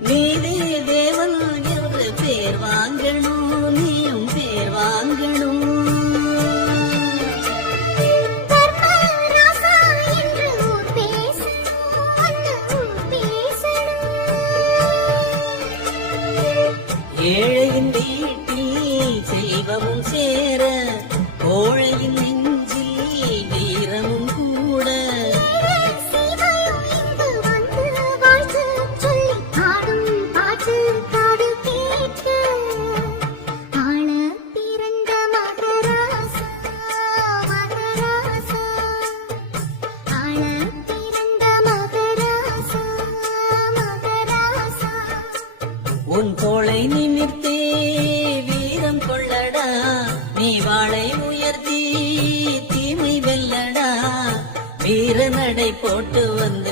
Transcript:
நீதி தேவன் என்று பேர் வாங்கணும், நீயும் பேர் வாங்கணும். ஏழையின் வீட்டில் செல்வமும் சேர, கோழையின் நெஞ்சில் வீரமும் கூட. உன் தோளை நிமிர்த்தே வீரம் கொள்ளடா, நீ வாளை உயர்த்தி தீமை வெல்லடா. வீர நடை போட்டு வந்த